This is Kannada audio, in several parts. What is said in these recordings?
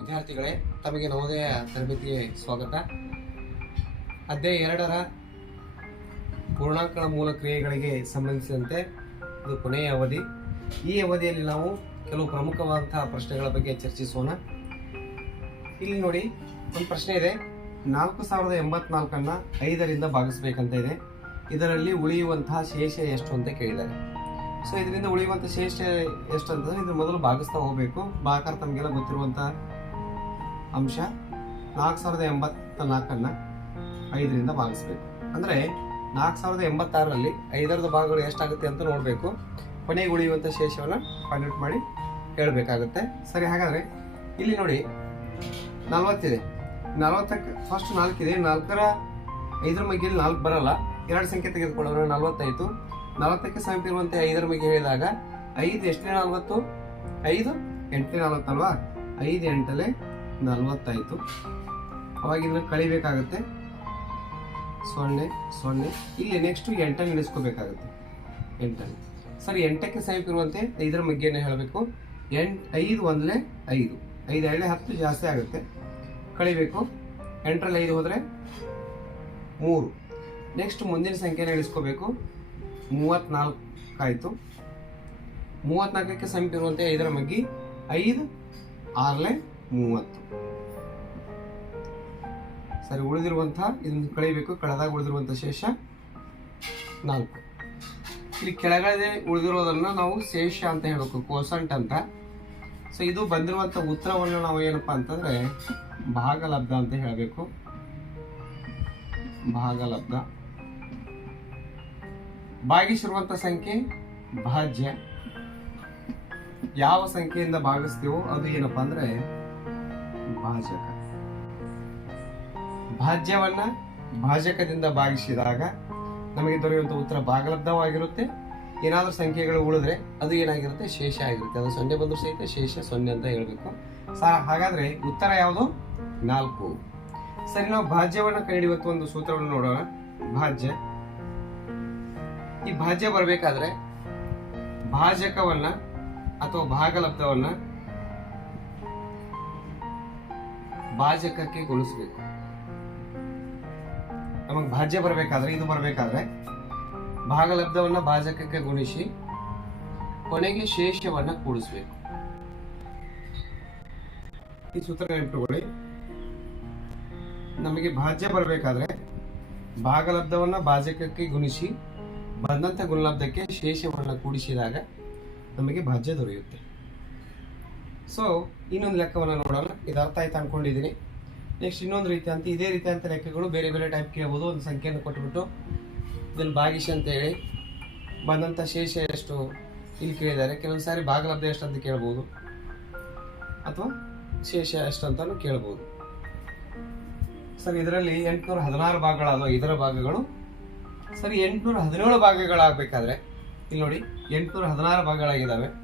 ವಿದ್ಯಾರ್ಥಿಗಳೇ, ತಮಗೆ ನವೋದಯ ತರಬೇತಿಗೆ ಸ್ವಾಗತ. ಅಧ್ಯಾಯ ಎರಡರ ಪೂರ್ಣಾಂಕಗಳ ಮೂಲ ಕ್ರಿಯೆಗಳಿಗೆ ಸಂಬಂಧಿಸಿದಂತೆ ಇದು ಕೊನೆಯ ಅವಧಿ. ಈ ಅವಧಿಯಲ್ಲಿ ನಾವು ಕೆಲವು ಪ್ರಮುಖವಾದಂತಹ ಪ್ರಶ್ನೆಗಳ ಬಗ್ಗೆ ಚರ್ಚಿಸೋಣ. ಇಲ್ಲಿ ನೋಡಿ, ಒಂದು ಪ್ರಶ್ನೆ ಇದೆ. ನಾಲ್ಕು ಸಾವಿರದ ಎಂಬತ್ನಾಲ್ಕನ್ನ ಐದರಿಂದ ಭಾಗಿಸ್ಬೇಕಂತ ಇದೆ. ಇದರಲ್ಲಿ ಉಳಿಯುವಂತಹ ಶೇಷ ಎಷ್ಟು ಅಂತ ಕೇಳಿದ್ದಾರೆ. ಸೊ ಇದರಿಂದ ಉಳಿಯುವಂಥ ಶೇಷ ಎಷ್ಟು ಅಂತಂದ್ರೆ, ಇದ್ರ ಮೊದಲು ಭಾಗಿಸ್ತಾ ಹೋಗಬೇಕು. ಭಾಗಾಕಾರ ತಮಗೆಲ್ಲ ಗೊತ್ತಿರುವಂತಹ ಅಂಶ ನಾಲ್ಕು ಸಾವಿರದ ಎಂಬತ್ತ ನಾಲ್ಕನ್ನು ಐದರಿಂದ ಭಾಗಿಸ್ಬೇಕು. ಅಂದರೆ ನಾಲ್ಕು ಸಾವಿರದ ಎಂಬತ್ತಾರರಲ್ಲಿ ಐದರದ ಭಾಗಗಳು ಎಷ್ಟಾಗುತ್ತೆ ಅಂತ ನೋಡಬೇಕು. ಕೊನೆಗೆ ಉಳಿಯುವಂಥ ಶೇಷವನ್ನು ಫೈಂಡ್ ಮಾಡಿ ಹೇಳಬೇಕಾಗುತ್ತೆ. ಸರಿ, ಹಾಗಾದರೆ ಇಲ್ಲಿ ನೋಡಿ ನಲವತ್ತಿದೆ. ನಲವತ್ತಕ್ಕೆ ಫಸ್ಟ್ ನಾಲ್ಕಿದೆ. ನಾಲ್ಕರ ಐದರ ಮಗ್ಗೆ ನಾಲ್ಕು ಬರಲ್ಲ. ಎರಡು ಸಂಖ್ಯೆ ತೆಗೆದುಕೊಳ್ಳೋಣ. ನಲ್ವತ್ತಾಯಿತು ನಲವತ್ತಕ್ಕೆ ಸಮೀಪ ಇರುವಂತೆ ಐದರ ಬಗ್ಗೆ ಹೇಳಿದಾಗ ಐದು ಎಷ್ಟನೇ ನಲವತ್ತು? ಐದು. ಎಂಟನೇ ನಲ್ವತ್ತಲ್ವಾ? ಐದು ಎಂಟಲೆ ನಲ್ವತ್ತಾಯ್ತು ಅವಾಗ ಇದನ್ನು ಕಳಿಬೇಕಾಗುತ್ತೆ. ಸೊನ್ನೆ ಸೊನ್ನೆ. ಇಲ್ಲಿ ನೆಕ್ಸ್ಟು ಎಂಟನ್ನು ಎಣಿಸ್ಕೋಬೇಕಾಗುತ್ತೆ ಎಂಟನ್ನು ಸರಿ, ಎಂಟಕ್ಕೆ ಸಮೀಪ ಇರುವಂತೆ ಐದರ ಮಗ್ಗೆಯನ್ನು ಹೇಳಬೇಕು. ಎಂಟು, ಐದು ಒಂದಲೇ ಐದು. ಐದು ಎರಡೇ ಹತ್ತು ಜಾಸ್ತಿ ಆಗುತ್ತೆ. ಕಳಿಬೇಕು. ಎಂಟರಲ್ಲಿ ಐದು ಹೋದರೆ ಮೂರು. ನೆಕ್ಸ್ಟ್ ಮುಂದಿನ ಸಂಖ್ಯೆನ ಇಳಿಸ್ಕೋಬೇಕು. ಮೂವತ್ತ್ನಾಲ್ಕಾಯಿತು ಆಯಿತು. ಮೂವತ್ನಾಲ್ಕಕ್ಕೆ ಸಮೀಪ ಇರುವಂತೆ ಐದರ ಮಗ್ಗಿ ಐದು, ಆರ್ಲೆ ಮೂವತ್ತು. ಸರಿ ಉಳಿದಿರುವಂತಹ ಇದನ್ನು ಕಳಿಬೇಕು ಕಳೆದಾಗ ಉಳಿದಿರುವಂಥ ಶೇಷ ನಾಲ್ಕು. ಇಲ್ಲಿ ಕೆಳಗಡೆ ಉಳಿದಿರೋದನ್ನ ನಾವು ಶೇಷ ಅಂತ ಹೇಳಬೇಕು, ಕೋಸಂಟ್ ಅಂತ. ಸೊ ಇದು ಬಂದಿರುವಂಥ ಉತ್ತರವನ್ನು ನಾವು ಏನಪ್ಪ ಅಂತಂದ್ರೆ, ಭಾಗಲಬ್ಧ ಅಂತ ಹೇಳಬೇಕು. ಭಾಗಲಬ್ಧ. ಭಾಗಿಸಿರುವಂಥ ಸಂಖ್ಯೆ ಭಾಜ್ಯ. ಯಾವ ಸಂಖ್ಯೆಯಿಂದ ಭಾಗಿಸ್ತೀವೋ ಅದು ಏನಪ್ಪ ಅಂದ್ರೆ ಭಾಜಕ. ಭಾಜ್ಯವನ್ನ ಭಾಜಕದಿಂದ ಭಾಗಿಸಿದಾಗ ನಮಗೆ ದೊರೆಯುವಂಥ ಉತ್ತರ ಭಾಗಲಬ್ಧವಾಗಿರುತ್ತೆ. ಏನಾದರೂ ಸಂಖ್ಯೆಗಳು ಉಳಿದ್ರೆ ಅದು ಏನಾಗಿರುತ್ತೆ? ಶೇಷ ಆಗಿರುತ್ತೆ. ಅದು ಸೊನ್ನೆ ಬಂದರೂ ಸಹಿತ ಶೇಷ ಸೊನ್ನೆ ಅಂತ ಹೇಳಬೇಕು. ಸಾ, ಹಾಗಾದ್ರೆ ಉತ್ತರ ಯಾವುದು? ನಾಲ್ಕು. ಸರಿ, ನಾವು ಭಾಜ್ಯವನ್ನು ಕಂಡುಹಿಡಿಯುವಂತ ಒಂದು ಸೂತ್ರವನ್ನು ನೋಡೋಣ. ಭಾಜ್ಯ. ಈ ಭಾಜ್ಯ ಬರಬೇಕಾದ್ರೆ ಭಾಜಕವನ್ನ ಅಥವಾ ಭಾಗಲಬ್ಧವನ್ನ ಭಾಜಕಕ್ಕೆ ಗುಣಿಸ್ಬೇಕು ನಮಗೆ ಭಾಜ್ಯ ಬರಬೇಕಾದ್ರೆ, ಇದು ಬರಬೇಕಾದ್ರೆ, ಭಾಗಲಬ್ಧವನ್ನ ಭಾಜಕಕ್ಕೆ ಗುಣಿಸಿ, ಕೊನೆಗೆ ಶೇಷವನ್ನ ಕೂಡಿಸ್ಬೇಕು. ಈ ಸೂತ್ರ ನೆನಪಿಟ್ಕೊಳ್ಳಿ. ನಮಗೆ ಭಾಜ್ಯ ಬರಬೇಕಾದ್ರೆ, ಭಾಗಲಬ್ಧವನ್ನ ಭಾಜಕಕ್ಕೆ ಗುಣಿಸಿ, ಬಂದಂತ ಗುಣಲಬ್ಧಕ್ಕೆ ಶೇಷವನ್ನ ಕೂಡಿಸಿದಾಗ ನಮಗೆ ಭಾಜ್ಯ ದೊರೆಯುತ್ತೆ. ಸೊ ಇನ್ನೊಂದು ಲೆಕ್ಕವನ್ನು ನೋಡೋಣ. ಇದು ಅರ್ಥ ಆಯ್ತು ಅಂದ್ಕೊಂಡಿದ್ದೀನಿ ನೆಕ್ಸ್ಟ್ ಇನ್ನೊಂದು ರೀತಿ ಅಂತ, ಇದೇ ರೀತಿ ಅಂತ ಲೆಕ್ಕಗಳು ಬೇರೆ ಬೇರೆ ಟೈಪ್ ಕೇಳ್ಬೋದು ಒಂದು ಸಂಖ್ಯೆಯನ್ನು ಕೊಟ್ಬಿಟ್ಟು ಇದನ್ನು ಭಾಗಿಸಿ ಅಂತ ಹೇಳಿ. ಬಂದಂಥ ಶೇಷ ಎಷ್ಟು ಇಲ್ಲಿ ಕೇಳಿದ್ದಾರೆ. ಕೆಲವೊಂದು ಸಾರಿ ಭಾಗಲಬ್ಧ ಎಷ್ಟು ಅಂತ ಕೇಳ್ಬೋದು. ಅಥವಾ ಶೇಷ ಎಷ್ಟು ಅಂತಲೂ ಕೇಳ್ಬೋದು. ಸರ್, ಇದರಲ್ಲಿ ಎಂಟುನೂರ ಹದಿನಾರು ಭಾಗಗಳಾದವು ಇದರ ಭಾಗಗಳು. ಸರಿ, ಎಂಟುನೂರ ಹದಿನೇಳು ಭಾಗಗಳಾಗಬೇಕಾದ್ರೆ, ಇಲ್ಲಿ ನೋಡಿ, ಎಂಟುನೂರ ಹದಿನಾರು ಭಾಗಗಳಾಗಿದ್ದಾವೆ.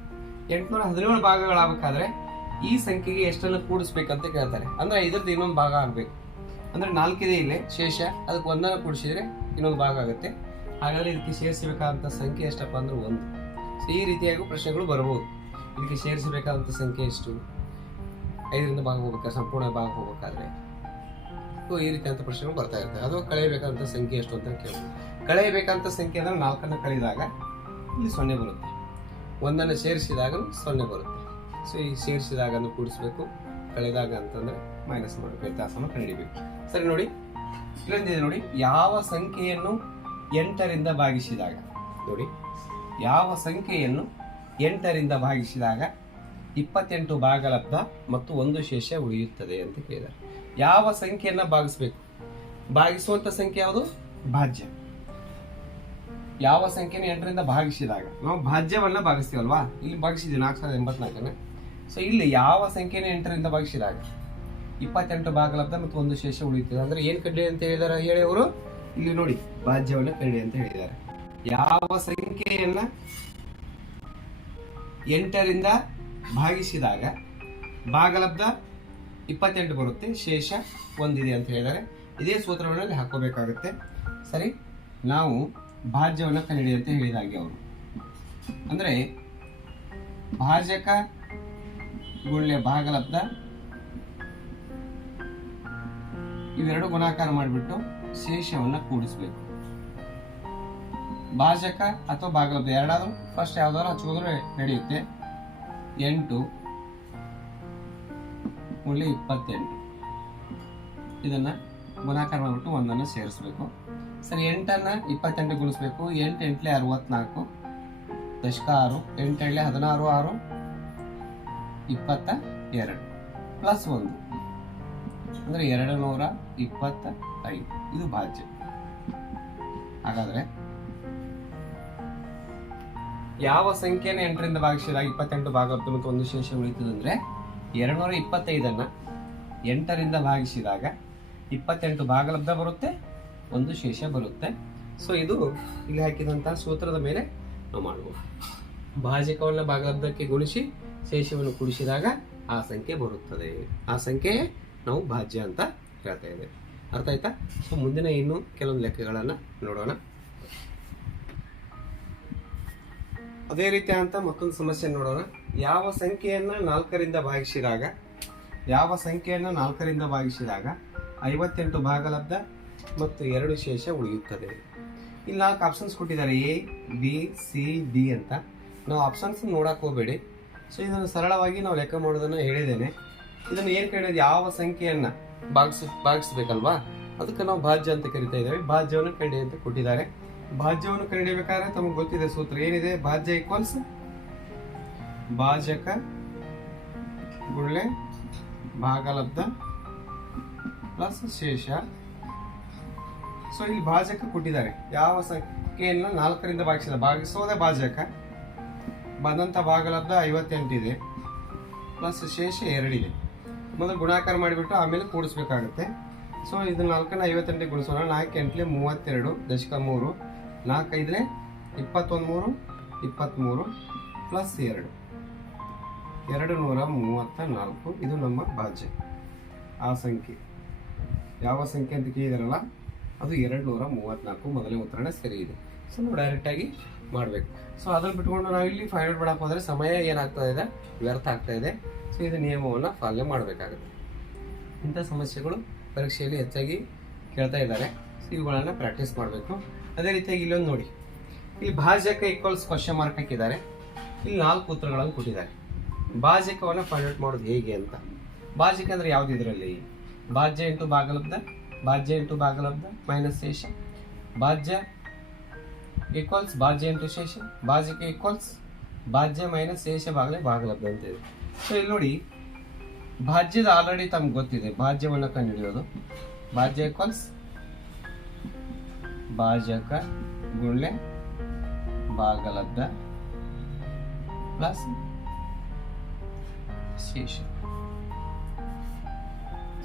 ಎಂಟುನೂರ ಹದಿನೇಳು ಭಾಗಗಳಾಗಬೇಕಾದ್ರೆ ಈ ಸಂಖ್ಯೆಗೆ ಎಷ್ಟನ್ನು ಕೂಡಿಸ್ಬೇಕಂತ ಕೇಳ್ತಾರೆ. ಅಂದ್ರೆ ಇದ್ರದ್ದು ಇನ್ನೊಂದು ಭಾಗ ಆಗ್ಬೇಕು. ಅಂದ್ರೆ ನಾಲ್ಕಿದೆ ಇಲ್ಲಿ ಶೇಷ, ಅದಕ್ಕೆ ಒಂದನ್ನು ಕೂಡಿಸಿದ್ರೆ ಇನ್ನೊಂದು ಭಾಗ ಆಗುತ್ತೆ. ಹಾಗಾದ್ರೆ ಇದಕ್ಕೆ ಸೇರಿಸಬೇಕಾದಂಥ ಸಂಖ್ಯೆ ಎಷ್ಟಪ್ಪ ಅಂದ್ರೆ ಒಂದು. ಸೊ ಈ ರೀತಿಯಾಗಿ ಪ್ರಶ್ನೆಗಳು ಬರಬಹುದು ಇದಕ್ಕೆ ಸೇರಿಸಬೇಕಾದಂಥ ಸಂಖ್ಯೆ ಎಷ್ಟು? ಐದರಿಂದ ಭಾಗ ಹೋಗ್ಬೇಕಾದ್ರೆ, ಸಂಪೂರ್ಣ ಭಾಗ ಹೋಗ್ಬೇಕಾದ್ರೆ. ಸೊ ಈ ರೀತಿಯಂತ ಪ್ರಶ್ನೆಗಳು ಬರ್ತಾ ಇರ್ತವೆ ಅದು ಕಳೆಯಬೇಕಾದಂಥ ಸಂಖ್ಯೆ ಎಷ್ಟು ಅಂತ ಕೇಳಿ ಕಳೆಯಬೇಕಂತ ಸಂಖ್ಯೆ ಅಂದ್ರೆ ನಾಲ್ಕನ್ನು ಕಳೆದಾಗ ಇಲ್ಲಿ ಸೊನ್ನೆ ಬರುತ್ತೆ. ಒಂದನ್ನು ಸೇರಿಸಿದಾಗ ಸೊನ್ನೆ ಬರುತ್ತೆ. ಸೊ ಈ ಸೇರಿಸಿದಾಗ ಕೂಡಿಸ್ಬೇಕು. ಕಳೆದಾಗ ಅಂತಂದ್ರೆ ಮೈನಸ್ ಮಾಡಬೇಕು. ವ್ಯತ್ಯಾಸವನ್ನು ಕಂಡಿಬೇಕು ಸರಿ, ನೋಡಿ. ಇಲ್ಲೊಂದಿದೆ ನೋಡಿ, ಯಾವ ಸಂಖ್ಯೆಯನ್ನು ಎಂಟರಿಂದ ಭಾಗಿಸಿದಾಗ, ನೋಡಿ. ಯಾವ ಸಂಖ್ಯೆಯನ್ನು ಎಂಟರಿಂದ ಭಾಗಿಸಿದಾಗ ಇಪ್ಪತ್ತೆಂಟು ಭಾಗಲಬ್ಧ ಮತ್ತು ಒಂದು ಶೇಷ ಉಳಿಯುತ್ತದೆ ಅಂತ ಕೇಳಿದ್ದಾರೆ. ಯಾವ ಸಂಖ್ಯೆಯನ್ನು ಭಾಗಿಸ್ಬೇಕು? ಭಾಗಿಸುವಂತ ಸಂಖ್ಯೆ ಯಾವುದು? ಭಾಜ್ಯ. ಯಾವ ಸಂಖ್ಯೆನ ಎಂಟರಿಂದ ಭಾಗಿಸಿದಾಗ? ನಾವು ಭಾಜ್ಯವನ್ನ ಭಾಗಿಸ್ತೀವಲ್ವಾ? ಇಲ್ಲಿ ಭಾಗಿಸಿದ್ವಿ ನಾಲ್ಕು ಸಾವಿರದ ಎಂಬತ್ನಾಲ್ಕನ ಸೊ ಇಲ್ಲಿ ಯಾವ ಸಂಖ್ಯೆನ ಎಂಟರಿಂದ ಭಾಗಿಸಿದಾಗ? ಇಪ್ಪತ್ತೆಂಟು ಭಾಗಲಬ್ಧ ಮತ್ತು ಒಂದು ಶೇಷ ಉಳಿಯುತ್ತದೆ. ಅಂದ್ರೆ ಏನ್ ಕಡ್ಡಿ ಅಂತ ಹೇಳಿದಾರೆ ಹೇಳಿ ಅವರು ಇಲ್ಲಿ ನೋಡಿ ಭಾಜ್ಯವನ್ನ ಕಡ್ಡಿ ಅಂತ ಹೇಳಿದ್ದಾರೆ. ಯಾವ ಸಂಖ್ಯೆಯನ್ನ ಎಂಟರಿಂದ ಭಾಗಿಸಿದಾಗ ಭಾಗಲಬ್ಧ ಇಪ್ಪತ್ತೆಂಟು ಬರುತ್ತೆ ಶೇಷ ಒಂದಿದೆ ಅಂತ ಹೇಳಿದ್ದಾರೆ. ಇದೇ ಸೂತ್ರವನ್ನು ಹಾಕೋಬೇಕಾಗುತ್ತೆ ಸರಿ ನಾವು ಭಾಜ್ಯವನ್ನು ಕಂಡಿಡಿ ಅಂತ ಹೇಳಿದಾಗೆ ಅವರು. ಅಂದ್ರೆ ಭಾಜಕ ಗುಳ್ಳೆ ಭಾಗಲಬ್ಧ ಇವೆರಡು ಗುಣಾಕಾರ ಮಾಡಿಬಿಟ್ಟು ಶೇಷವನ್ನ ಕೂಡಿಸ್ಬೇಕು. ಭಾಜಕ ಅಥವಾ ಭಾಗಲಬ್ಧ ಎರಡಾದ್ರೂ ಫಸ್ಟ್ ಯಾವ್ದಾದ್ರು ಹಚ್ಕೋದ್ರೆ ನಡೆಯುತ್ತೆ. ಎಂಟು ಉಳ್ಳಿ ಇಪ್ಪತ್ತೆಂಟು. ಇದನ್ನ ಗುಣಾಕಾರ ಮಾಡಿಬಿಟ್ಟು ಒಂದನ್ನು ಸೇರಿಸ್ಬೇಕು. ಸರಿ, ಎಂಟನ್ನ ಇಪ್ಪತ್ತೆಂಟು ಗುಣಿಸ್ಬೇಕು. ಎಂಟು ಎಂಟ್ಲೆ ಅರವತ್ನಾಲ್ಕು. ದಶಕ ಆರು. ಎಂಟೆಳ್ಳೆ ಹದಿನಾರು, ಆರು. ಇಪ್ಪತ್ತ ಎರಡು. ಪ್ಲಸ್ ಒಂದು. ಅಂದ್ರೆ ಎರಡು ನೂರ ಇಪ್ಪತ್ತ ಐದು ಇದು ಭಾಜ್ಯ. ಹಾಗಾದ್ರೆ ಯಾವ ಸಂಖ್ಯೆನ ಎಂಟರಿಂದ ಭಾಗಿಸಿದಾಗ ಇಪ್ಪತ್ತೆಂಟು ಭಾಗವತ್ತು ಮತ್ತು ಒಂದು ಶೇಷ ಉಳಿತದಂದ್ರೆ ಎರಡು ನೂರ ಇಪ್ಪತ್ತೈದನ್ನು ಎಂಟರಿಂದ ಭಾಗಿಸಿದಾಗ ಇಪ್ಪತ್ತೆಂಟು ಭಾಗಲಬ್ಧ ಬರುತ್ತೆ. ಒಂದು ಶೇಷ ಬರುತ್ತೆ. ಸೊ ಇದು ಇಲ್ಲಿ ಹಾಕಿದಂತಹ ಸೂತ್ರದ ಮೇಲೆ ನಾವು ಮಾಡ್ಬೋದು ಭಾಜಕವನ್ನು ಭಾಗಲಬ್ಧಕ್ಕೆ ಗುಣಿಸಿ ಶೇಷವನ್ನು ಕುಡಿಸಿದಾಗ ಆ ಸಂಖ್ಯೆ ಬರುತ್ತದೆ. ಆ ಸಂಖ್ಯೆ ನಾವು ಭಾಜ್ಯ ಅಂತ ಹೇಳ್ತಾ ಇದ್ದೇವೆ. ಅರ್ಥ ಆಯ್ತಾ? ಸೊ ಮುಂದಿನ ಇನ್ನು ಕೆಲವೊಂದು ಲೆಕ್ಕಗಳನ್ನು ನೋಡೋಣ. ಅದೇ ರೀತಿ ಅಂತ ಮತ್ತೊಂದು ಸಮಸ್ಯೆ ನೋಡೋಣ. ಯಾವ ಸಂಖ್ಯೆಯನ್ನ ನಾಲ್ಕರಿಂದ ಭಾಗಿಸಿದಾಗ, ಯಾವ ಸಂಖ್ಯೆಯನ್ನ ನಾಲ್ಕರಿಂದ ಭಾಗಿಸಿದಾಗ ಐವತ್ತೆಂಟು ಭಾಗಲಬ್ಧ ಮತ್ತು ಎರಡು ಶೇಷ ಉಳಿಯುತ್ತದೆ. ಇಲ್ಲಿ ನಾಲ್ಕು ಆಪ್ಷನ್ಸ್ ಕೊಟ್ಟಿದ್ದಾರೆ. ಎ ಬಿ ಸಿ ಡಿ ಅಂತ. ನಾವು ಆಪ್ಷನ್ಸ್ ನೋಡಕ್ಕೆ ಹೋಗಬೇಡಿ. ಸೊ ಇದನ್ನು ಸರಳವಾಗಿ ನಾವು ಲೆಕ್ಕ ಮಾಡೋದನ್ನು ಹೇಳಿದ್ದೇನೆ. ಇದನ್ನು ಏನು ಕೇಳಿದ್ರೆ ಯಾವ ಸಂಖ್ಯೆಯನ್ನು ಭಾಗಿಸ್, ಭಾಗಿಸ್ಬೇಕಲ್ವಾ? ಅದಕ್ಕೆ ನಾವು ಭಾಜ್ಯ ಅಂತ ಕರಿತಾ ಇದ್ದೇವೆ. ಭಾಜ್ಯವನ್ನು ಕಂಡಿ ಅಂತ ಕೊಟ್ಟಿದ್ದಾರೆ. ಭಾಜ್ಯವನ್ನು ಕಂಡುಹಿಡಿಯಬೇಕಾದ್ರೆ ತಮಗೆ ಗೊತ್ತಿದೆ ಸೂತ್ರ. ಏನಿದೆ? ಭಾಜ್ಯ ಈಕ್ವಲ್ಸ್ ಭಾಜಕ ಗುಳ್ಳೆ ಭಾಗಲಬ್ಧ ಪ್ಲಸ್ ಶೇಷ. ಸೊ ಇಲ್ಲಿ ಭಾಜಕ ಕೊಟ್ಟಿದ್ದಾರೆ. ಯಾವ ಸಂಖ್ಯೆಯನ್ನು ನಾಲ್ಕರಿಂದ ಭಾಗಿಸಿದ ಭಾಗಿಸೋದೇ ಭಾಜಕ. ಬಂದಂಥ ಭಾಗಲಬ್ಧ ಐವತ್ತೆಂಟಿದೆ. ಪ್ಲಸ್ ಶೇಷ ಎರಡಿದೆ. ಮೊದಲು ಗುಣಾಕಾರ ಮಾಡಿಬಿಟ್ಟು ಆಮೇಲೆ ಕೂಡಿಸ್ಬೇಕಾಗುತ್ತೆ. ಸೊ ಇದು ನಾಲ್ಕನ್ನ ಐವತ್ತೆಂಟಿಗೆ ಗುಣಿಸೋಣ. ನಾಲ್ಕು ಎಂಟ್ಲೆ ಮೂವತ್ತೆರಡು, ದಶಕ ಮೂರು. ನಾಲ್ಕು ಐದಲೆ ಇಪ್ಪತ್ತೊಂದು ಮೂರು ಇಪ್ಪತ್ತ್ಮೂರು ಪ್ಲಸ್ ಎರಡು. ಎರಡು ನೂರ ಮೂವತ್ತ ನಾಲ್ಕು. ಇದು ನಮ್ಮ ಭಾಜ್ಯ. ಆ ಸಂಖ್ಯೆ. ಯಾವ ಸಂಖ್ಯೆ ಅಂತ ಕೇಳಿದಾರಲ್ಲ? ಅದು ಎರಡು ನೂರ ಮೂವತ್ತ್ನಾಲ್ಕು ಮೊದಲೇ ಉತ್ತರಣ ಸರಿ ಇದೆ. ಸೊ ನಾವು ಡೈರೆಕ್ಟಾಗಿ ಮಾಡಬೇಕು. ಸೊ ಅದನ್ನು ಬಿಟ್ಕೊಂಡು ನಾವು ಇಲ್ಲಿ ಫೈಂಡ್ ಔಟ್ ಮಾಡೋಕೆ ಹೋದರೆ ಸಮಯ ಏನಾಗ್ತಾ ಇದೆ? ವ್ಯರ್ಥ ಆಗ್ತಾ ಇದೆ. ಸೊ ಇದು ನಿಯಮವನ್ನು ಫಾಲೋ ಮಾಡಬೇಕಾಗುತ್ತೆ. ಇಂಥ ಸಮಸ್ಯೆಗಳು ಪರೀಕ್ಷೆಯಲ್ಲಿ ಹೆಚ್ಚಾಗಿ ಕೇಳ್ತಾ ಇದ್ದಾರೆ. ಸೊ ಇವುಗಳನ್ನು ಪ್ರಾಕ್ಟೀಸ್ ಮಾಡಬೇಕು. ಅದೇ ರೀತಿಯಾಗಿ ಇಲ್ಲೊಂದು ನೋಡಿ. ಇಲ್ಲಿ ಭಾಜಕ ಈಕ್ವಲ್ಸ್ ಕ್ವಶನ್ ಮಾರ್ಕ್ ಹಾಕಿದ್ದಾರೆ. ಇಲ್ಲಿ ನಾಲ್ಕು ಉತ್ತರಗಳನ್ನು ಕೊಟ್ಟಿದ್ದಾರೆ. ಭಾಜಕವನ್ನು ಫೈಂಡ್ ಔಟ್ ಮಾಡೋದು ಹೇಗೆ ಅಂತ. ಭಾಜಕ ಅಂದ್ರೆ ಯಾವುದು ಇದರಲ್ಲಿ? ಭಾಜ್ಯ ಇಂಟು ಭಾಗಲಬ್ಧ ಭಾಜ್ಯ ಇಂಟು ಭಾಗಲಬ್ಧ ಮೈನಸ್ ಶೇಷ ಭಾಜ್ಯ ಈಕ್ವಲ್ಸ್ ಭಾಜ್ಯ ಇಂಟು ಶೇಷ ಭಾಜಕ ಈಕ್ವಲ್ಸ್ ಭಾಜ್ಯ ಮೈನಸ್ ಶೇಷ ಭಾಗಲೇ ಭಾಗಲಬ್ಧ ಅಂತ ಇದೆ ಸೊ ಇಲ್ಲಿ ನೋಡಿ ಭಾಜ್ಯದ ಆಲ್ರೆಡಿ ತಮ್ಗೆ ಗೊತ್ತಿದೆ ಭಾಜ್ಯವನ್ನು ಕಂಡುಹಿಡಿಯೋದು ಭಾಜ್ಯ ಈಕ್ವಲ್ಸ್ ಭಾಜಕ ಗುಳ್ಳೆ ಭಾಗಲಬ್ಧ ಪ್ಲಸ್ ಶೇಷ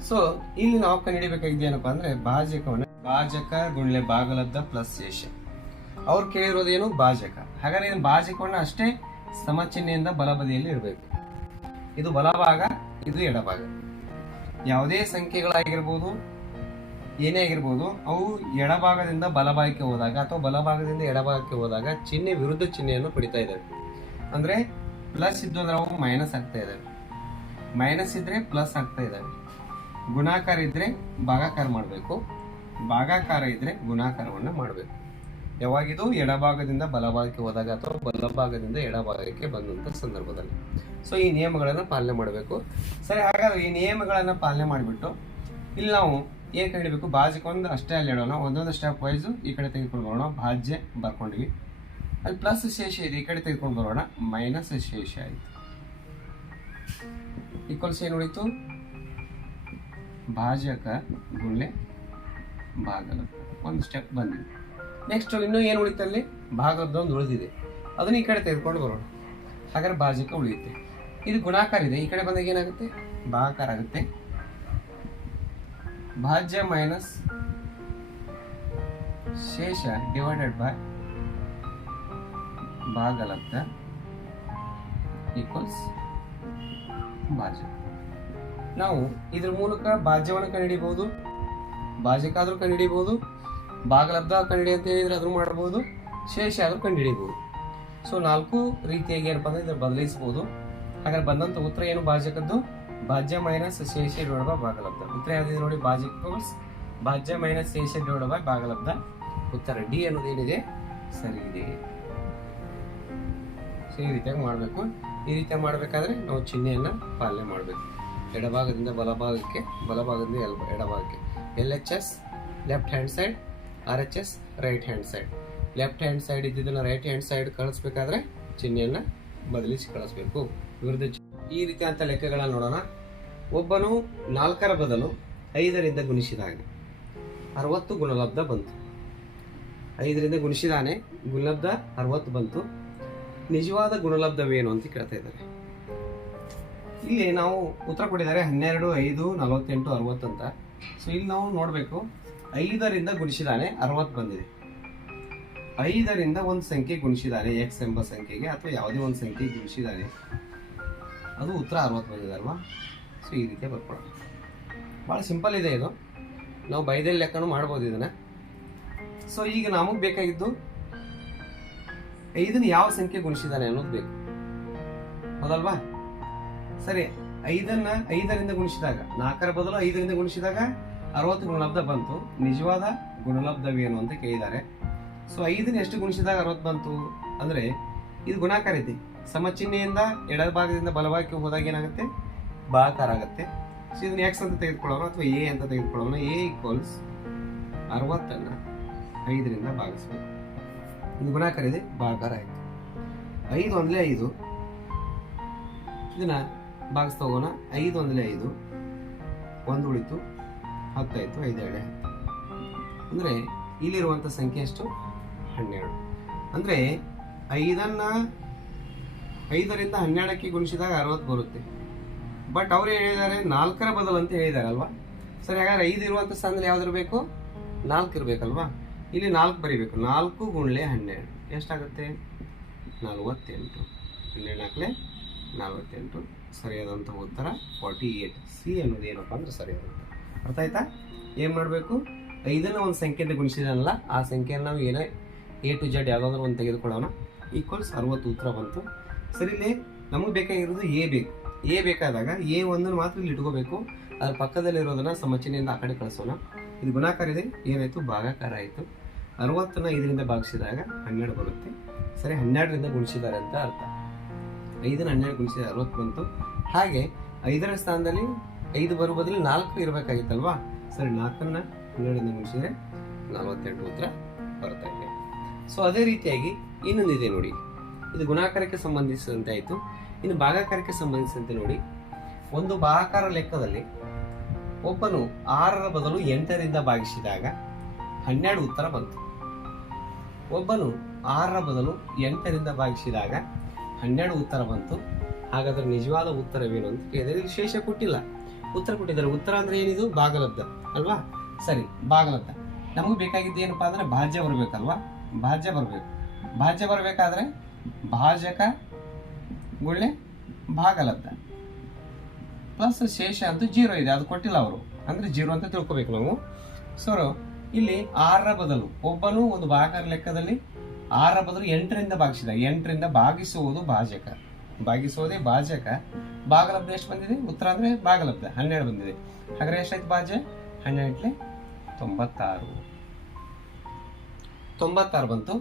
ಸೊ ಇಲ್ಲಿ ನಾವು ಕಂಡುಹಿಡಿಬೇಕಾಗಿದೆ ಏನಪ್ಪಾ ಅಂದ್ರೆ ಭಾಜಕವನ್ನ ಭಾಜಕ ಗುಳ್ಳೆ ಭಾಗಲಬ್ಧ ಪ್ಲಸ್ ಶೇಷ ಅವ್ರು ಕೇಳಿರೋದೇನು ಭಾಜಕ. ಹಾಗಾದ್ರೆ ಇದನ್ನ ಭಾಜಕವನ್ನ ಅಷ್ಟೇ ಸಮಚಿಹ್ನೆಯಿಂದ ಬಲಬದಿಯಲ್ಲಿ ಇಡಬೇಕು. ಇದು ಬಲಭಾಗ, ಇದು ಎಡಭಾಗ. ಯಾವುದೇ ಸಂಖ್ಯೆಗಳಾಗಿರ್ಬೋದು, ಏನೇ ಆಗಿರ್ಬೋದು, ಅವು ಎಡಭಾಗದಿಂದ ಬಲಭಾಗಕ್ಕೆ ಹೋದಾಗ ಅಥವಾ ಬಲಭಾಗದಿಂದ ಎಡಭಾಗಕ್ಕೆ ಹೋದಾಗ ಚಿಹ್ನೆ ವಿರುದ್ಧ ಚಿಹ್ನೆಯನ್ನು ಪಡಿತಾ ಇದ್ದಾವೆ ಅಂದ್ರೆ ಪ್ಲಸ್ ಇದ್ದು ಅಂದ್ರೆ ಅವು ಮೈನಸ್ ಆಗ್ತಾ ಇದ್ದಾವೆ. ಮೈನಸ್ ಇದ್ರೆ ಪ್ಲಸ್ ಆಗ್ತಾ ಇದ್ದಾವೆ. ಗುಣಾಕಾರ ಇದ್ರೆ ಭಾಗಾಕಾರ ಮಾಡಬೇಕು. ಭಾಗಾಕಾರ ಇದ್ರೆ ಗುಣಾಕಾರವನ್ನು ಮಾಡಬೇಕು. ಯಾವಾಗಿದು? ಎಡಭಾಗದಿಂದ ಬಲಭಾಗಕ್ಕೆ ಹೋದಾಗ ಅಥವಾ ಬಲಭಾಗದಿಂದ ಎಡಭಾಗಕ್ಕೆ ಬಂದಂಥ ಸಂದರ್ಭದಲ್ಲಿ. ಸೊ ಈ ನಿಯಮಗಳನ್ನು ಪಾಲನೆ ಮಾಡಬೇಕು. ಸರಿ, ಹಾಗಾದ್ರೆ ಈ ನಿಯಮಗಳನ್ನು ಪಾಲನೆ ಮಾಡಿಬಿಟ್ಟು, ಇಲ್ಲಿ ನಾವು ಏನು ಹೇಳಬೇಕು ಭಾಜಕ್ಕೊಂದು ಅಷ್ಟೇ ಅಲ್ಲಿ ಇಡೋಣ ಒಂದೊಂದು ಸ್ಟೆಪ್ ವೈಸು ಈ ಕಡೆ ತೆಗೆದುಕೊಂಡು ಬರೋಣ. ಭಾಜ್ಯ ಬರ್ಕೊಂಡ್ವಿ. ಅಲ್ಲಿ ಪ್ಲಸ್ ಶೇಷ ಇದೆ. ಈ ಕಡೆ ತೆಗೆದುಕೊಂಡು ಬರೋಣ. ಮೈನಸ್ ಶೇಷ ಆಯಿತು. ಈಕ್ವಲ್ಸ್ ಏನು ಉಳಿತು? ಭಾಜಕ ಗುಳ್ಳೆ ಭಾಗಲ ಒಂದು ಸ್ಟೆಪ್ ಬಂದಿದೆ. ನೆಕ್ಸ್ಟ್ ಇನ್ನೂ ಏನು ಉಳಿತಲ್ಲಿ ಅಲ್ಲಿ? ಒಂದು ಉಳಿದಿದೆ. ಅದನ್ನ ಈ ಕಡೆ ತೆಗೆದುಕೊಂಡು ಬರೋಣ. ಹಾಗಾದ್ರೆ ಭಾಜಕ ಉಳಿಯುತ್ತೆ. ಇದು ಗುಣಾಕಾರ ಇದೆ. ಈ ಕಡೆ ಬಂದಾಗ ಏನಾಗುತ್ತೆ? ಭಾಗಾಕಾರ ಆಗುತ್ತೆ. ಭಾಜ್ಯ ಮೈನಸ್ ಶೇಷ ಡಿವೈಡೆಡ್ ಬೈ ಭಾಗಲಬ್ಧ ಈಕ್ವಲ್ಸ್ ಭಾಜಕ. ನಾವು ಇದ್ರ ಮೂಲಕ ಬಾಜ್ಯವನ್ನು ಕಂಡಿಡಿಯಬಹುದು ಭಾಜಕ ಕಂಡಿಡಿಯಬಹುದು ಬಾಗಲಬ್ಧ ಕಂಡುಹಿಡಿ ಅಂತ ಹೇಳಿದ್ರೆ ಅದ್ರೂ ಮಾಡಬಹುದು ಶೇಷ ಆದ್ರೂ ಕಂಡಿಡಿಯಬಹುದು ಸೊ ನಾಲ್ಕು ರೀತಿಯಾಗಿ ಏನಪ್ಪ ಅಂದ್ರೆ ಇದ್ರ ಬದಲಿಸಬಹುದು. ಹಾಗಾದ್ರೆ ಬಂದಂತ ಉತ್ತರ ಏನು ಭಾಜಕದ್ದು ಭಾಜ್ಯ ಮೈನಸ್ ಶೇಷ ಡಿವೈಡ್ ಬೈ ಭಾಗಲಬ್ಧ. ಉತ್ತರ ಯಾವ್ದಿದೆ ನೋಡಿ? ಭಾಜಕ ಭಾಜ್ಯ ಮೈನಸ್ ಶೇಷ ಡಿವೈಡ್ ಬೈ ಭಾಗಲಬ್ಧ. ಉತ್ತರ ಡಿ ಅನ್ನೋದು ಏನಿದೆ? ಸರಿ ಇದೆ. ಸೊ ಈ ರೀತಿಯಾಗಿ ಮಾಡಬೇಕು. ಈ ರೀತಿಯಾಗಿ ಮಾಡಬೇಕಾದ್ರೆ ನಾವು ಚಿಹ್ನೆಯನ್ನು ಪಾಲನೆ ಮಾಡಬೇಕು. ಎಡಭಾಗದಿಂದ ಬಲಭಾಗಕ್ಕೆ, ಬಲಭಾಗದಿಂದ ಎಲ್, ಎಡಭಾಗಕ್ಕೆ. L H S left hand side R H S right hand side left hand side ಇದ್ದಿದ್ದನ್ನು right hand side ಕಳಿಸ್ಬೇಕಾದ್ರೆ ಚಿಹ್ನೆಯನ್ನು ಬದಲಿಸಿ ಕಳಿಸ್ಬೇಕು. ವಿರುದ್ಧ ಈ ರೀತಿ ಅಂತ ಲೆಕ್ಕಗಳನ್ನು ನೋಡೋಣ. ಒಬ್ಬನು ನಾಲ್ಕರ ಬದಲು ಐದರಿಂದ ಗುಣಿಸಿದಾಗ ಅರವತ್ತು ಗುಣಲಬ್ಧ ಬಂತು. ಐದರಿಂದ ಗುಣಿಸಿದಾನೆ, ಗುಣಲಬ್ಧ ಅರವತ್ತು ಬಂತು. ನಿಜವಾದ ಗುಣಲಬ್ಧವೇನು ಅಂತ ಕೇಳ್ತಾ ಇದ್ದಾರೆ. ಇಲ್ಲಿ ನಾವು ಉತ್ತರ ಕೊಟ್ಟಿದ್ದಾರೆ ಹನ್ನೆರಡು, ಐದು, ನಲವತ್ತೆಂಟು, ಅರವತ್ತು ಅಂತ. ಸೊ ಇಲ್ಲಿ ನಾವು ನೋಡಬೇಕು, ಐದರಿಂದ ಗುಣಿಸಿದಾನೆ ಅರವತ್ತು ಬಂದಿದೆ. ಐದರಿಂದ ಒಂದು ಸಂಖ್ಯೆ ಗುಣಿಸಿದಾನೆ ಎಕ್ಸ್ ಎಂಬ ಸಂಖ್ಯೆಗೆ ಅಥವಾ ಯಾವುದೇ ಒಂದು ಸಂಖ್ಯೆ ಗುಣಿಸಿದಾನೆ ಅದು ಉತ್ತರ ಅರವತ್ತು ಬಂದಿದೆ ಅಲ್ವಾ? ಸೊ ಈ ರೀತಿ ಬರ್ಕೊಳ್ಳೋಣ. ಭಾಳ ಸಿಂಪಲ್ ಇದೆ ಇದು. ನಾವು ಬೈದಲ್ಲಿ ಲೆಕ್ಕನೂ ಮಾಡ್ಬೋದು ಇದನ್ನು. ಸೊ ಈಗ ನಮಗೆ ಬೇಕಾಗಿದ್ದು ಐದನ್ನು ಯಾವ ಸಂಖ್ಯೆ ಗುಣಿಸಿದಾನೆ ಅನ್ನೋದು ಬೇಕು. ಹೌದಲ್ವಾ? ಸರಿ, ಐದನ್ನ ಐದರಿಂದ ಗುಣಿಸಿದಾಗ, ನಾಲ್ಕರ ಬದಲು ಐದರಿಂದ ಗುಣಿಸಿದಾಗ ಅರವತ್ತು ಗುಣಲಬ್ಧ ಬಂತು. ನಿಜವಾದ ಗುಣಲಬ್ಧವೇನು ಅಂತ ಕೇಳಿದ್ದಾರೆ. ಸೊ ಐದನ್ನ ಎಷ್ಟು ಗುಣಿಸಿದಾಗ ಅರವತ್ತು ಬಂತು? ಅಂದ್ರೆ, ಇದು ಗುಣಾಕಾರ ಇದೆ. ಸಮಚಿಹ್ನೆಯಿಂದ ಎಡಭಾಗದಿಂದ ಬಲಭಾಗಕ್ಕೆ ಹೋದಾಗ ಏನಾಗುತ್ತೆ? ಭಾಗಾಕಾರ ಆಗುತ್ತೆ. ಸೊ ಇದನ್ನ ಎಕ್ಸ್ ಅಂತ ತೆಗೆದುಕೊಳ್ಳೋಣ ಅಥವಾ ಎ ಅಂತ ತೆಗೆದುಕೊಳ್ಳೋಣ. ಎ ಈಕ್ವಲ್ಸ್ ಅರವತ್ತನ್ನ ಐದರಿಂದ ಭಾಗಿಸ್ಬೇಕು. ಇದು ಗುಣಾಕಾರ ಇದೆ, ಭಾಗಾಕಾರ ಆಯಿತು. ಐದು ಒಂದಲೇ ಐದು. ಇದನ್ನ ಭಾಗಿಸ್ತಾ ಹೋಗೋಣ ಐದು ಒಂದಲೇ ಐದು. ಒಂದು ಉಳಿತು. ಹತ್ತಾಯಿತು. ಐದು ಎರಡು ಅಂದರೆ ಇಲ್ಲಿರುವಂಥ ಸಂಖ್ಯೆ ಎಷ್ಟು? ಹನ್ನೆರಡು. ಅಂದರೆ ಐದನ್ನು, ಐದರಿಂದ ಹನ್ನೆರಡಕ್ಕೆ ಗುಣಿಸಿದಾಗ ಅರವತ್ತು ಬರುತ್ತೆ. ಬಟ್ ಅವ್ರು ಹೇಳಿದ್ದಾರೆ? ನಾಲ್ಕರ ಬದಲು ಅಂತ ಹೇಳಿದಾರಲ್ವಾ ಸರಿ, ಹಾಗಾದ್ರೆ ಐದು ಇರುವಂಥ ಸ್ಥಾನದಲ್ಲಿ ಯಾವ್ದು ಇರಬೇಕು? ನಾಲ್ಕು ಇರಬೇಕಲ್ವಾ? ಇಲ್ಲಿ ನಾಲ್ಕು ಬರಿಬೇಕು. ನಾಲ್ಕು ಗುಣಲೆ ಹನ್ನೆರಡು. ಎಷ್ಟಾಗುತ್ತೆ? ನಲವತ್ತೆಂಟು. ಹನ್ನೆರಡು ನಾಲ್ಕಲೆ ನಲವತ್ತೆಂಟು. ಸರಿಯಾದಂಥ ಉತ್ತರ ಫಾರ್ಟಿ ಏಟ್ ಸಿ ಅನ್ನೋದು ಏನಪ್ಪ ಅಂದ್ರೆ ಸರಿಯಾದ ಉತ್ತರ ಅರ್ಥ ಆಯ್ತಾ? ಏನು ಮಾಡಬೇಕು? ಐದನ್ನು ಒಂದು ಸಂಖ್ಯೆಯಿಂದ ಗುಣಿಸಿದನಲ್ಲ, ಆ ಸಂಖ್ಯೆಯನ್ನು ನಾವು ಏನೇ ಎ ಟು ಜಡ್ ಯಾವುದಾದ್ರು ಒಂದು ತೆಗೆದುಕೊಳ್ಳೋಣ. ಈಕ್ವಲ್ಸ್ ಅರವತ್ತು ಉತ್ತರ ಬಂತು. ಸರಿ, ಇಲ್ಲಿ ನಮಗೆ ಬೇಕಾಗಿರೋದು ಎ ಬೇಕು. ಎ ಬೇಕಾದಾಗ ಎ ಒಂದನ್ನು ಮಾತ್ರ ಇಲ್ಲಿ ಇಟ್ಕೋಬೇಕು. ಅದ್ರ ಪಕ್ಕದಲ್ಲಿರೋದನ್ನು ಸಮಚಿನೆಯಿಂದ ಆ ಕಡೆ ಕಳಿಸೋಣ. ಇದು ಗುಣಾಕಾರ ಇದೆ. ಏನಾಯಿತು? ಭಾಗಾಕಾರ ಆಯಿತು. ಅರವತ್ತನ್ನ ಇದರಿಂದ ಭಾಗಿಸಿದಾಗ ಹನ್ನೆರಡು ಬರುತ್ತೆ. ಸರಿ, ಹನ್ನೆರಡರಿಂದ ಗುಣಿಸಿದ್ದಾರೆ ಅಂತ ಅರ್ಥ. ಐದನ್ನ ಹನ್ನೆರಡು ಗುಣಿಸಿದ ಅರವತ್ತು ಬಂತು. ಹಾಗೆ ಐದರ ಸ್ಥಾನದಲ್ಲಿ ಐದು ಬರೋ ಬದಲು ನಾಲ್ಕು ಇರಬೇಕಾಗಿತ್ತಲ್ವಾ? ಸರಿ, ನಾಲ್ಕನ್ನು ಹನ್ನೆರಡರಿಂದ ಗುಣಿಸಿದ್ರೆ ನಲವತ್ತೆಂಟು ಉತ್ತರ ಬರ್ತಾ ಇದೆ. ಸೊ ಅದೇ ರೀತಿಯಾಗಿ ಇನ್ನೊಂದಿದೆ ನೋಡಿ. ಇದು ಗುಣಾಕಾರಕ್ಕೆ ಸಂಬಂಧಿಸಿದಂತೆ ಆಯಿತು. ಇನ್ನು ಭಾಗಾಕಾರಕ್ಕೆ ಸಂಬಂಧಿಸಿದಂತೆ ನೋಡಿ. ಒಂದು ಭಾಗಾಕಾರ ಲೆಕ್ಕದಲ್ಲಿ ಒಬ್ಬನು ಆರರ ಬದಲು ಎಂಟರಿಂದ ಭಾಗಿಸಿದಾಗ ಹನ್ನೆರಡು ಉತ್ತರ ಬಂತು. ಒಬ್ಬನು ಆರರ ಬದಲು ಎಂಟರಿಂದ ಭಾಗಿಸಿದಾಗ ಹನ್ನೆರಡು ಉತ್ತರ ಬಂತು. ಹಾಗಾದ್ರೆ ನಿಜವಾದ ಉತ್ತರವೇನು ಅಂತ ಕೇಳಿದರೆ ಶೇಷ ಕೊಟ್ಟಿಲ್ಲ. ಉತ್ತರ ಕೊಟ್ಟಿದ್ದಾರೆ. ಉತ್ತರ ಅಂದ್ರೆ ಏನಿದು? ಭಾಗಲಬ್ಧ ಅಲ್ವಾ? ಸರಿ ಭಾಗಲಬ್ಧ ನಮಗೆ ಬೇಕಾಗಿದ್ದು ಏನಪ್ಪಾ ಅಂದ್ರೆ ಭಾಜ್ಯ ಬರಬೇಕಲ್ವಾ? ಭಾಜ್ಯ ಬರಬೇಕು. ಭಾಜ್ಯ ಬರಬೇಕಾದ್ರೆ ಭಾಜಕ ಗುಳ್ಳೆ ಭಾಗಲಬ್ಧ ಪ್ಲಸ್ ಶೇಷ ಅಂತ ಜೀರೋ ಇದೆ. ಅದು ಕೊಟ್ಟಿಲ್ಲ ಅವರು. ಅಂದ್ರೆ ಜೀರೋ ಅಂತ ತಿಳ್ಕೊಬೇಕು ನಾವು. ಸೊ ಇಲ್ಲಿ ಆರರ ಬದಲು. ಒಬ್ಬನು ಒಂದು ಭಾಗರ ಲೆಕ್ಕದಲ್ಲಿ ಆರರ ಬದಲು ಎಂಟರಿಂದ ಭಾಗಿಸಿದ, ಎಂಟರಿಂದ ಭಾಗಿಸುವುದು ಭಾಜಕ. ಭಾಗಿಸುವುದೇ ಭಾಜಕ. ಭಾಗಲಬ್ಧ ಎಷ್ಟು ಬಂದಿದೆ? ಉತ್ತರ ಅಂದ್ರೆ ಭಾಗಲಬ್ಧ, ಹನ್ನೆರಡು ಬಂದಿದೆ. ಹಾಗಾದ್ರೆ ಎಷ್ಟಾಯ್ತು ಭಾಜ ಹನ್ನೆರಡ್ಲೆ ತೊಂಬತ್ತಾರು. ತೊಂಬತ್ತಾರು ಬಂತು.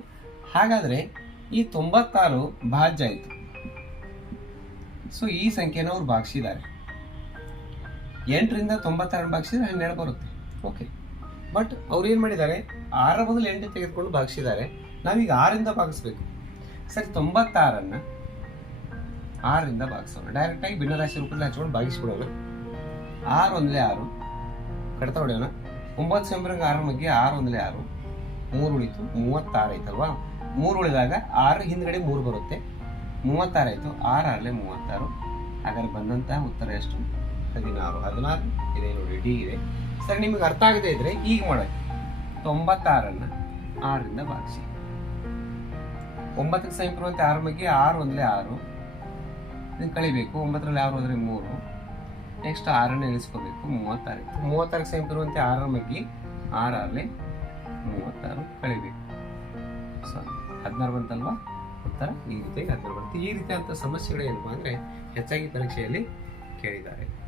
ಹಾಗಾದ್ರೆ ಈ ತೊಂಬತ್ತಾರು ಭಾಜ್ಯ ಆಯ್ತು. ಸೊ ಈ ಸಂಖ್ಯೆನ ಅವ್ರು ಭಾಗಿಸಿದ್ದಾರೆ. ಎಂಟರಿಂದ ತೊಂಬತ್ತಾರು ಭಾಗಿಸಿದ್ರೆ ಹನ್ನೆರಡು ಬರುತ್ತೆ. ಓಕೆ ಬಟ್ ಅವ್ರು ಏನು ಮಾಡಿದ್ದಾರೆ? ಆರ ಬದಲು ಎಂಟು ತೆಗೆದುಕೊಂಡು ಭಾಗಿಸಿದ್ದಾರೆ. ನಾವೀಗ ಆರಿಂದ ಭಾಗಿಸ್ಬೇಕು. ಸರಿ, ತೊಂಬತ್ತಾರನ್ನ ಆರರಿಂದ ಭಾಗಿಸೋಣ. ಡೈರೆಕ್ಟಾಗಿ ಭಿನ್ನರಾಶಿ ರೂಪದಲ್ಲಿ ಹಚ್ಕೊಂಡು ಭಾಗಿಸ್ಬಿಡೋಣ ಆರು ಒಂದಲೇ ಆರು. ಕಡಿತ ಹೊಡೆಯೋಣ. ಒಂಬತ್ತು ಸಂಬ್ರಂಗ ಆರು ಮಧ್ಯೆ ಆರು ಒಂದಲೇ ಆರು. ಮೂರು ಉಳಿತು ಮೂವತ್ತಾರು ಐತಲ್ವಾ ಮೂರು ಉಳಿದಾಗ ಆರು ಹಿಂದ್ಗಡೆ ಮೂರು ಬರುತ್ತೆ. ಮೂವತ್ತಾರು ಆಯಿತು. ಆರು ಆರಲೇ ಮೂವತ್ತಾರು. ಹಾಗಾದ್ರೆ ಬಂದಂತಹ ಉತ್ತರ ಎಷ್ಟು? ಹದಿನಾರು. ಹದಿನಾರು ಇದೆ ನೋಡಿ, ಡಿ ಇದೆ. ಸರಿ, ನಿಮಗೆ ಅರ್ಥ ಆಗದೆ ಇದ್ರೆ ಈಗ ಮಾಡಿ ತೊಂಬತ್ತಾರನ್ನ ಆರರಿಂದ ಭಾಗಿಸಿ. ಒಂಬತ್ತಕ್ಕೆ ಬರುವಂತೆ ಆರು ಬಗ್ಗೆ ಆರು ಒಂದಲೇ ಆರು. ಇದನ್ನು ಕಳಿಬೇಕು, ಒಂಬತ್ತರಲ್ಲಿ ಆರು ಅಂದರೆ ಮೂರು. ನೆಕ್ಸ್ಟ್ ಆರನ್ನು ಇಳಿಸ್ಕೋಬೇಕು ಮೂವತ್ತಾರಕ್ಕೆ. ಸಮೀಪ ಇರುವಂತೆ ಆರರ ಆರು ಆರಲ್ಲಿ ಮೂವತ್ತಾರು ಕಳಿಬೇಕು. ಸೊ ಹದಿನಾರು ಬಂತಲ್ವಾ? ಉತ್ತರ ಈ ರೀತಿಯಾಗಿ ಹದಿನಾರು ಬಂತು. ಈ ರೀತಿಯಾದಂಥ ಸಮಸ್ಯೆಗಳು ಏನಪ್ಪ ಅಂದರೆ ಹೆಚ್ಚಾಗಿ ಪರೀಕ್ಷೆಯಲ್ಲಿ ಕೇಳಿದ್ದಾರೆ.